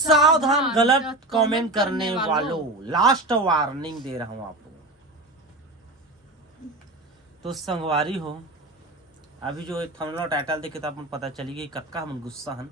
सावधान गलत कमेंट करने वालों, लास्ट वार्निंग दे रहा हूं आपको। तो संगवारी हो, अभी जो थंबनेल टाइटल देखे तो अपन पता चली गई कक्का हम गुस्सा हन।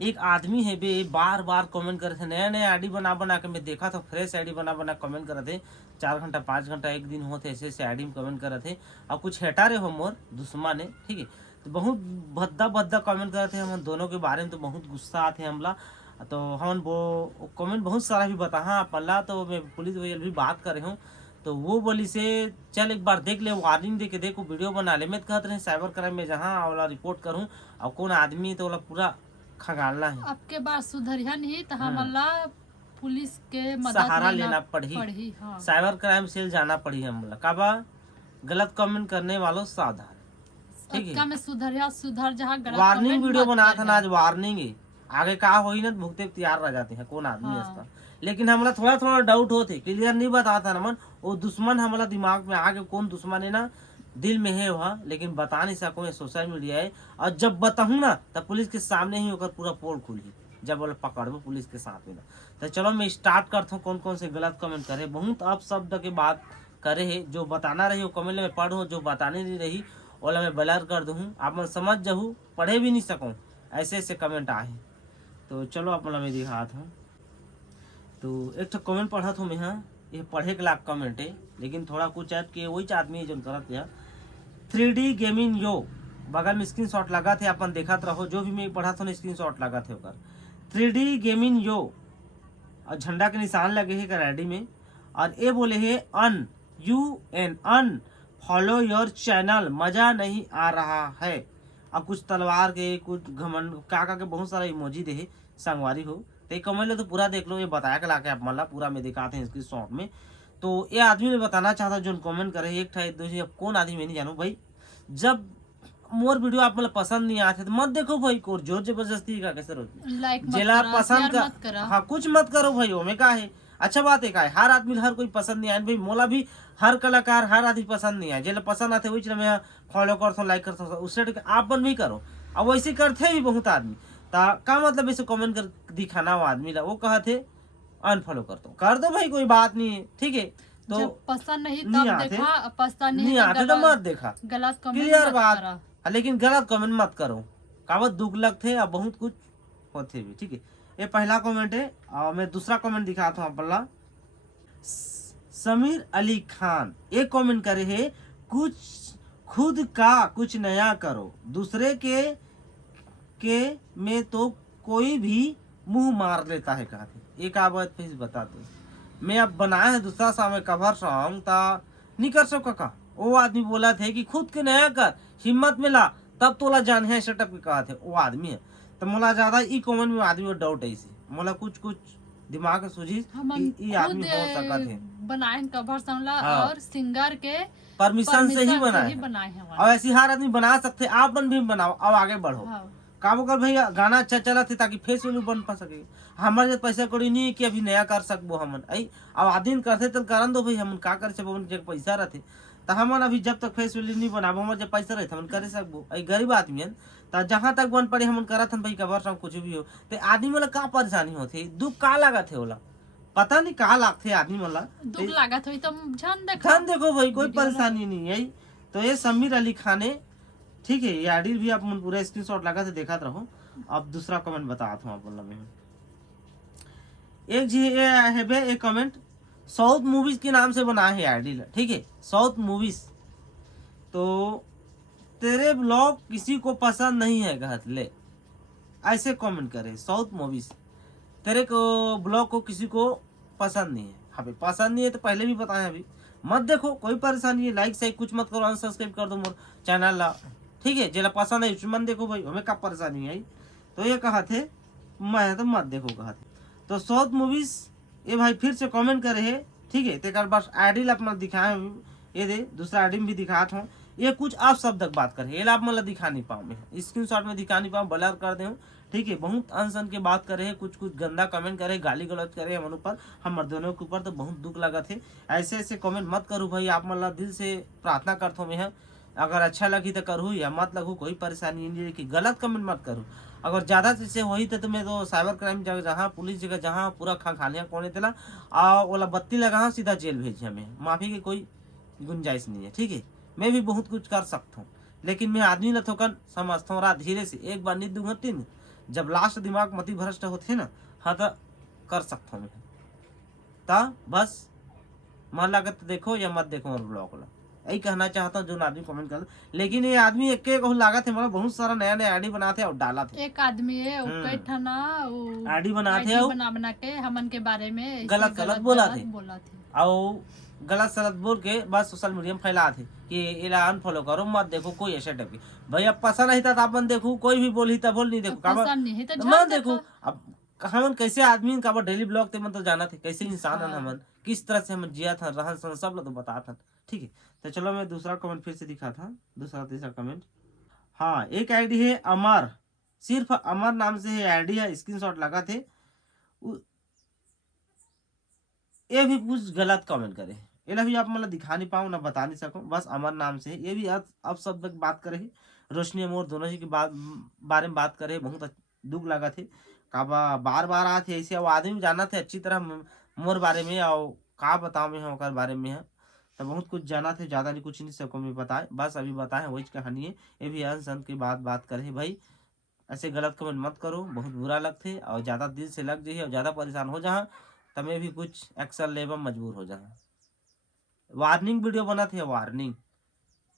एक आदमी है बे, बार बार कमेंट करे थे, नया नया आईडी बना बना के मैं देखा था, फ्रेश आईडी बना बना कमेंट करे थे, 4 घंटा 5 घंटा एक दिन होते ऐसे ऐसे आईडी में कमेंट करे थे। अब कुछ हेटारे हो मोर दुश्मन है, ठीक है, तो बहुत भद्दा भद्दा कमेंट करे थे हम दोनों के बारे में, तो बहुत गुस्सा आते हमला। तो हम वो कमेंट बहुत सारा भी बता हाँ पल्ला, तो मैं पुलिस वही भी बात करे हूँ, तो वो बोली से चल एक बार देख ले, वार्निंग दे के देखो, वीडियो बना ले। मैं कहते रहे साइबर क्राइम में जहाँ वाला रिपोर्ट करूँ और कौन आदमी तो वाला पूरा खंगालना है। आपके बात सुधरिया नहीं तो हमला पुलिस के मदद सहारा लेना पड़ी। हाँ। साइबर क्राइम सेल जाना पड़ी हमला। काबा गलत कमेंट करने वालों सावधान, ठीक है। में सुधर जहाँ गलत वार्निंग वीडियो बना था ना, आज वार्निंग है, आगे का हो ही ना भुगते तैयार रह जाते हैं कौन आदमी है। लेकिन हमारा थोड़ा थोड़ा डाउट होते, क्लियर नहीं बताता ना मन, वो दुश्मन हमारा दिमाग में आगे कौन दुश्मन है ना दिल में है वहाँ, लेकिन बता नहीं सको, ये सोशल मीडिया है। और जब बताऊँ ना तब पुलिस के सामने ही होकर पूरा पोल खुली, जब बोले पकड़ो पुलिस के साथ में ना। तो चलो मैं स्टार्ट करता हूँ कौन कौन से गलत कमेंट करे, बहुत अब शब्द के बात करे है। जो बताना रही वो कमेंट में पढ़ो, जो बताने नहीं रही ओला मैं ब्लर कर दूँ, आप मैं समझ जाऊँ, पढ़े भी नहीं सकूँ, ऐसे ऐसे कमेंट आए। तो चलो अपना मैं दिखात हूँ। तो एक तो कमेंट पढ़ा था मैं, हाँ ये पढ़े के लायक कमेंट है, लेकिन थोड़ा कुछ ऐड के वही आदमी जो करत है 3D गेमिंग यो, बगल में स्क्रीनशॉट लगा थे, अपन देखा रहो, जो भी मैं पढ़ा था स्क्रीनशॉट लगा थे ओकर 3D गेमिंग यो, और झंडा के निशान लगे है कर आईडी में, और ये बोले है अन फॉलो योर चैनल, मजा नहीं आ रहा है। और कुछ तलवार के, कुछ घमंड काका के बहुत सारा इमोजी दे है संगवारी हो। तो कमेंट ले तो पूरा देख लो, ये बताया के लाके आप मला पूरा में दिखाते हैं इसकी शॉर्ट में। तो ये आदमी ने बताना चाहता जो कमेंट करे एक था एक दूसरी, अब कौन आदमी मैं नहीं जानू भाई। जब मोर वीडियो आप मतलब पसंद नहीं आते तो मत देखो भाई, को जोर जबरदस्ती का कैसे रोक जेला पसंद का, हाँ कुछ मत करो भाई, वो में का है अच्छा बात है का है, हर आदमी हर कोई पसंद नहीं आए भाई, मोला भी हर कलाकार हर आदमी पसंद नहीं आए, जेला पसंद आते वही चला मैं फॉलो करता हूँ, लाइक करता हूँ, उससे आप बन भी करो। अब वैसे करते भी बहुत आदमी, का मतलब ऐसे कमेंट कर दिखाना वो आदमी ला, वो कहते अनफॉलो कर दो भाई, कोई बात नहीं है, ठीक है। तो पसंद नहीं देखा, पसंद नहीं आते तो मत देखा, गलत कमेंट क्लियर बात, लेकिन गलत कमेंट मत करो, कावत दुख लगते और बहुत कुछ होते भी, ठीक है। ये पहला कमेंट है। और मैं दूसरा कमेंट दिखाता हूँ अपना। समीर अली खान एक कमेंट करे है, कुछ खुद का कुछ नया करो, दूसरे के में तो कोई भी मुंह मार लेता है, कहते एक बात फिर बता दो, मैं अब बनाया है दूसरा सामने कवर सॉन्ग ता नहीं कर सको का, वो आदमी बोला थे कि खुद के नया कर, हिम्मत मिला तब तोला जान है सेटअप के कहा थे वो आदमी है। तो मोला ज्यादा ई कमेंट में आदमी डाउट है, इसी मोला कुछ दिमाग में सूझी ई आदमी हो सका थे बनाए कवर सॉन्ग और सिंगर के परमिशन से ही बनाए हैं। और ऐसी हर आदमी बना सकते, आप बन भी बनाओ और आगे बढ़ो। काबू कर भैया गाना अच्छा चला थे ताकि फेस वैल्यू बन पा सके, हमारे जब पैसा कौड़ी नहीं है कि अभी नया कर सकबो हमन, आई अब आदमी करते तो करन दो भाई, हमन का कर सकबो, जब पैसा रहते तो हमन अभी जब तक फेस वैल्यू नहीं बनाबो, हमारे जब पैसा रहते हमन करे सकबो। आई गरीब आदमी है तो जहाँ तक बन पड़े हमन करत हन भाई, कबर सब कुछ भी हो। तो आदमी वाला का परेशानी होते, दुख का लागत है ओला, पता नहीं का लागते आदमी वाला दुख लागत होई तो ध्यान देखो भाई, कोई परेशानी नहीं है। तो ये समीर अली खान है, ठीक है, ये आईडी भी आप पूरा स्क्रीनशॉट लगा के देखा रहो। अब दूसरा कमेंट बताता हूँ आप बोला में, एक जी है बे एक कमेंट, साउथ मूवीज के नाम से बना है आईडी, ठीक है, साउथ मूवीज, तो तेरे ब्लॉग किसी को पसंद नहीं है कहत ले, ऐसे कमेंट करे साउथ मूवीज, तेरे को ब्लॉग को किसी को पसंद नहीं है। हाँ पसंद नहीं है तो पहले भी बताया, अभी मत देखो, कोई परेशानी है, लाइक से कुछ मत करो, अनसब्सक्राइब कर दो मोर चैनल ला, ठीक है, जेला पसंद है उसमें देखो भाई, हमें क्या परेशानी है। तो ये कहा थे मैं तो मत देखो कहा थे। तो साउथ मूवीज ये भाई फिर से कमेंट करे है, ठीक है, तेकर बस आईडी अपना दिखाए, ये दे दूसरा आईडी में भी दिखात हूँ, ये कुछ आप शब्द तक बात करे, ये आप मतलब दिखा नहीं पाऊँ मैं, स्क्रीनशॉट में दिखा नहीं पाऊँ, ब्लर कर दे, ठीक है, बहुत अनसन के बात करे है, कुछ गंदा कमेंट करे, गाली गलौज करे हम ऊपर, हमारे दोनों के ऊपर, तो बहुत दुख लगा थे। ऐसे ऐसे कमेंट मत करूँ भाई, आप मतलब दिल से प्रार्थना करता हूँ मैं, अगर अच्छा लगी तो करूँ या मत लगू, कोई परेशानी नहीं है कि गलत कमेंट मत करूँ। अगर ज्यादा से होई तो मैं तो साइबर क्राइम जगह जहाँ पुलिस जगह जहाँ पूरा खालियाँ कोने देला आ वाला बत्ती लगा सीधा जेल भेज हमें, माफी की कोई गुंजाइश नहीं है। ठीक है, मैं भी बहुत कुछ कर सकता हूँ, लेकिन मैं आदमी ल थोकन समझता हूँ धीरे से, एक बार नहीं दूंगा तीन, जब लास्ट दिमाग मति भ्रष्ट होते ना, हाँ तो कर सकता हूँ मैं। ता बस मन लागत तो देखो या मत देखो, और ब्लॉग ला यही कहना चाहता हूँ जो आदमी कमेंट कर। लेकिन ये आदमी एक एक लागत है, मतलब बहुत सारा नया नया आईडी बनाते और डाला थे। एक आदमी है वो कई ठना आईडी बनाते आईडी हो, बना के हमन के बारे में ऐसे गलत गलत बोला थे बोला थे और गलत सलत बोल के बस सोशल मीडिया में फैला थे कि इला अनफॉलो करो मत देखो कोई ऐसा टाइप की। भैया पसंद नहीं था तो अपन देखो, कोई भी बोली था बोल नहीं देखो पसंद नहीं है तो मत झट देखो। अब हमन कैसे आदमी का डेली ब्लॉग थे, मन तो जाना थे कैसे इंसान है हाँ। हमन, किस तरह से हम जिया था, रहन सहन सब लोग तो बता था। ठीक है, तो चलो मैं दूसरा कमेंट फिर से दिखा था, दूसरा तीसरा कमेंट। हाँ, एक आईडी है अमर, सिर्फ अमर नाम से है आईडी है, स्क्रीनशॉट लगा थे। ये भी कुछ गलत कमेंट करे, ये भी आप मतलब दिखा नहीं पाऊँ ना बता नहीं सकूं, बस अमर नाम से है। ये भी अब सब बात करे है, रोशनी अमोर दोनों ही की बारे में बात करे, बहुत दुख लगा थे। काबा बार बार आते ऐसे, वो आदमी जाना थे अच्छी तरह मोर बारे में, और का बताओ मैं होकर बारे में है, तो बहुत कुछ जाना थे, ज्यादा नहीं कुछ नहीं सबको मैं बताए, बस अभी बताए वही कहानी है। ये भी अंश अंत की बात करे भाई, ऐसे गलत कमेंट मत करो, बहुत बुरा लगते और ज्यादा दिल से लग जाइए और ज्यादा परेशान हो जहाँ तमें भी कुछ एक्शन लेबा मजबूर हो जहाँ। वार्निंग वीडियो बना थे, वार्निंग,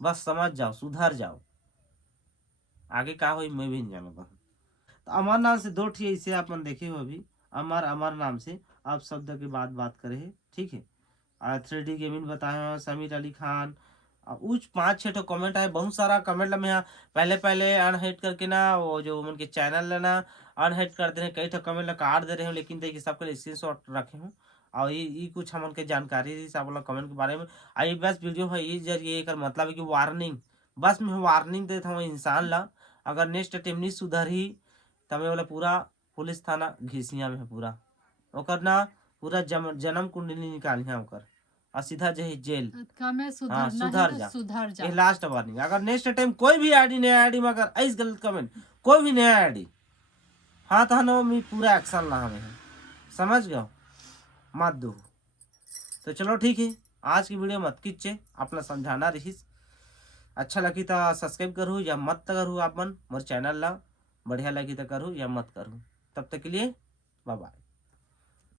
बस समझ जाओ सुधर जाओ, आगे क्या हुई मैं भी नहीं जानता हूँ। तो अमर नाम से दो ठी इसे अपन देखे हो अभी, अमर अमर नाम से अब शब्द के बाद करे है। ठीक है, 3D गेमिंग बताए हैं, समीर अली खान, उच 5-6 तो कमेंट आए, बहुत सारा कमेंट में यहाँ पहले अनहेड करके ना वो जो उनके चैनल है ना अनहेड कर दे रहे हैं, कई तो कमेंट काट दे रहे हो, लेकिन देखिए सबके स्क्रीनशॉट रखे हूँ और ये कुछ हमन के जानकारी थी सब लोग कमेंट के बारे में। आई बस वीडियो है ये जरिए एक मतलब है कि वार्निंग, बस मैं वार्निंग देता हूँ इंसान ला, अगर नेक्स्ट टाइम नहीं सुधरी तो मैं बोला पूरा पुलिस थाना घिसिया में है पूरा, ओकर ना पूरा जन्म कुंडली निकाली है ओकर और सीधा जो है जेल। कमे हाँ सुधरना सुधर है जा, तो सुधर जा। ये लास्ट वार्निंग, अगर नेक्स्ट टाइम कोई भी आईडी नया आईडी में अगर ऐस गलत कमेंट कोई भी नया आईडी, हाँ तो नो मैं पूरा एक्शन ला हमें, समझ गए, मत दो। तो चलो ठीक है, आज की वीडियो मत खींचे, अपना समझाना रहीस, अच्छा लगी तो सब्सक्राइब करूँ या मत करूँ, आप मन मोर चैनल ला बढ़िया लगी तो करूँ या मत करूँ। तब तक के लिए बाय बाय।